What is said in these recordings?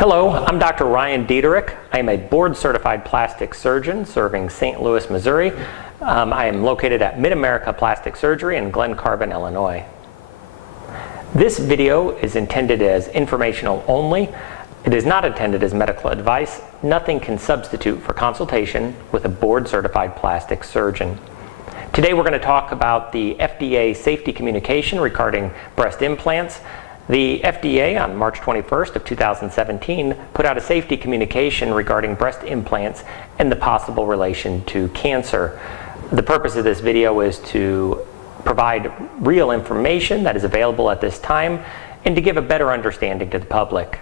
Hello, I'm Dr. Ryan Diederich. I am a board-certified plastic surgeon serving St. Louis, Missouri. I am located at Mid-America Plastic Surgery in Glen Carbon, Illinois. This video is intended as informational only. It is not intended as medical advice. Nothing can substitute for consultation with a board-certified plastic surgeon. Today we're going to talk about the FDA safety communication regarding breast implants. The FDA on March 21st of 2017 put out a safety communication regarding breast implants and the possible relation to cancer. The purpose of this video is to provide real information that is available at this time and to give a better understanding to the public.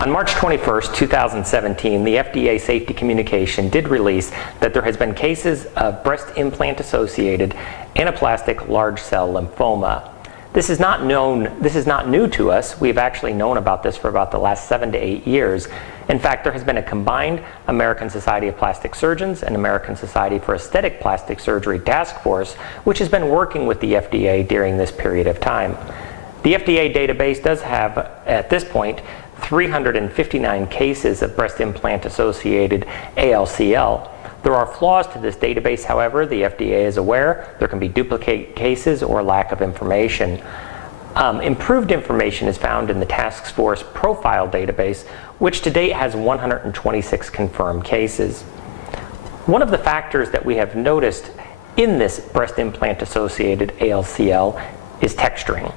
On March 21st, 2017, the FDA safety communication did release that there has been cases of breast implant-associated anaplastic large cell lymphoma. This is not new to us. We've actually known about this for about the last 7 to 8 years. In fact, there has been a combined American Society of Plastic Surgeons and American Society for Aesthetic Plastic Surgery task force, which has been working with the FDA during this period of time. The FDA database does have, at this point, 359 cases of breast implant-associated ALCL. There are flaws to this database, however. The FDA is aware there can be duplicate cases or lack of information. Improved information is found in the task force profile database, which to date has 126 confirmed cases. One of the factors that we have noticed in this breast implant-associated ALCL is texturing.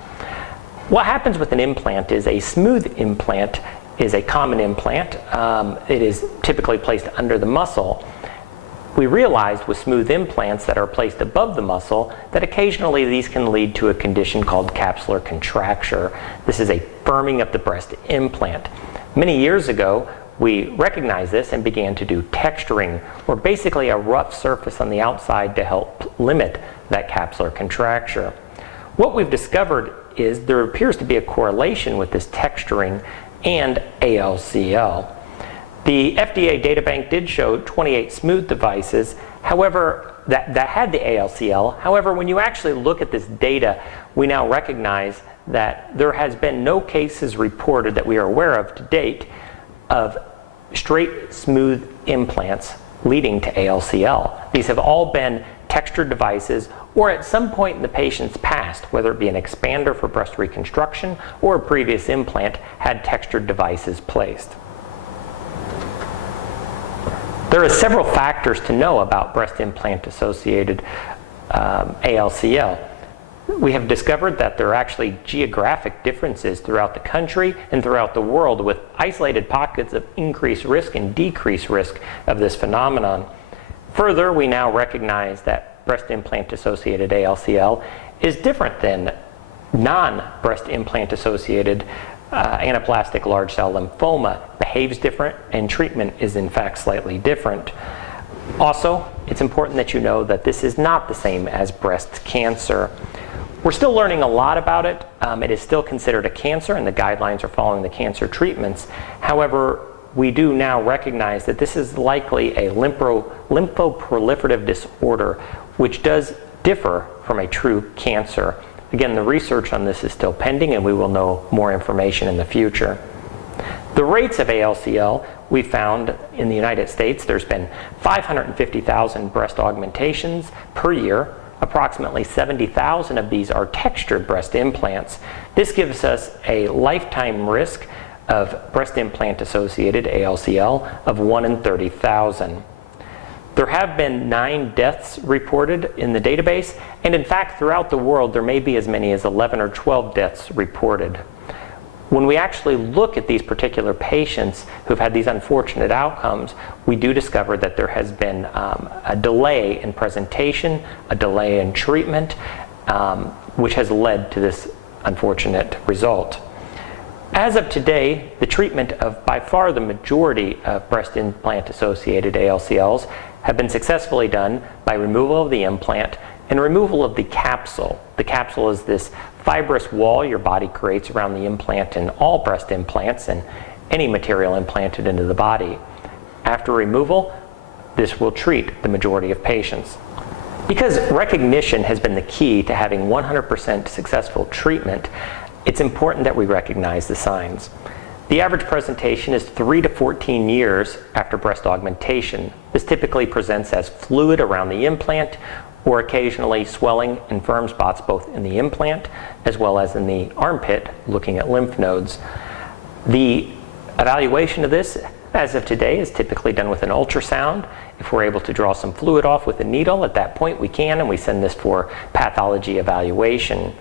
What happens with an implant is a smooth implant is a common implant. It is typically placed under the muscle. We realized with smooth implants that are placed above the muscle that occasionally these can lead to a condition called capsular contracture. This is a firming of the breast implant. Many years ago, we recognized this and began to do texturing, or basically a rough surface on the outside to help limit that capsular contracture. What we've discovered is there appears to be a correlation with this texturing and ALCL. The FDA databank did show 28 smooth devices, however, that had the ALCL. However, when you actually look at this data, we now recognize that there has been no cases reported that we are aware of to date of straight smooth implants leading to ALCL. These have all been textured devices or at some point in the patient's past, whether it be an expander for breast reconstruction or a previous implant, had textured devices placed. There are several factors to know about breast implant-associated ALCL. We have discovered that there are actually geographic differences throughout the country and throughout the world with isolated pockets of increased risk and decreased risk of this phenomenon. Further, we now recognize that breast implant-associated ALCL is different than non-breast implant-associated anaplastic large cell lymphoma, behaves different, and treatment is in fact slightly different. Also, it's important that you know that this is not the same as breast cancer. We're still learning a lot about it. It is still considered a cancer and the guidelines are following the cancer treatments. However, we do now recognize that this is likely a lymphoproliferative disorder, which does differ from a true cancer. Again, the research on this is still pending and we will know more information in the future. The rates of ALCL we found in the United States, there's been 550,000 breast augmentations per year. Approximately 70,000 of these are textured breast implants. This gives us a lifetime risk of breast implant-associated ALCL of 1 in 30,000. There have been 9 deaths reported in the database, and in fact throughout the world there may be as many as 11 or 12 deaths reported. When we actually look at these particular patients who've had these unfortunate outcomes, we do discover that there has been a delay in presentation, a delay in treatment, which has led to this unfortunate result. As of today, the treatment of by far the majority of breast implant-associated ALCLs have been successfully done by removal of the implant and removal of the capsule. The capsule is this fibrous wall your body creates around the implant in all breast implants and any material implanted into the body. After removal, this will treat the majority of patients. Because recognition has been the key to having 100% successful treatment, it's important that we recognize the signs. The average presentation is 3 to 14 years after breast augmentation. This typically presents as fluid around the implant or occasionally swelling and firm spots both in the implant as well as in the armpit, looking at lymph nodes. The evaluation of this, as of today, is typically done with an ultrasound. If we're able to draw some fluid off with a needle, at that point we can, and we send this for pathology evaluation.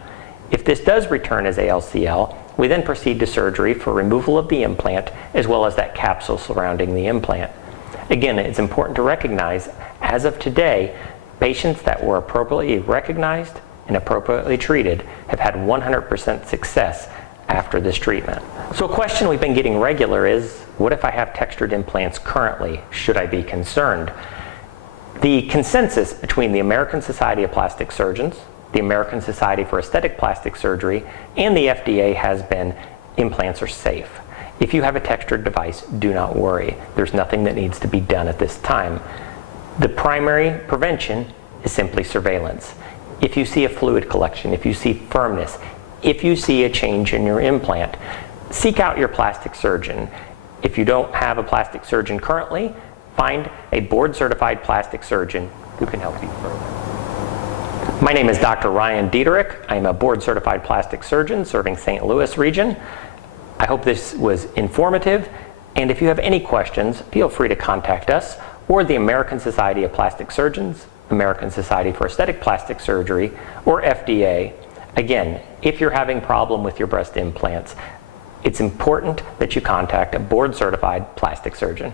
If this does return as ALCL, we then proceed to surgery for removal of the implant as well as that capsule surrounding the implant. Again, it's important to recognize, as of today, patients that were appropriately recognized and appropriately treated have had 100% success after this treatment. So a question we've been getting regular is, what if I have textured implants currently? Should I be concerned? The consensus between the American Society of Plastic Surgeons, the American Society for Aesthetic Plastic Surgery, and the FDA has been implants are safe. If you have a textured device, do not worry. There's nothing that needs to be done at this time. The primary prevention is simply surveillance. If you see a fluid collection, if you see firmness, if you see a change in your implant, seek out your plastic surgeon. If you don't have a plastic surgeon currently, find a board-certified plastic surgeon who can help you further. My name is Dr. Ryan Diederich. I'm a board-certified plastic surgeon serving St. Louis region. I hope this was informative, and if you have any questions, feel free to contact us or the American Society of Plastic Surgeons, American Society for Aesthetic Plastic Surgery, or FDA. Again, if you're having a problem with your breast implants, it's important that you contact a board-certified plastic surgeon.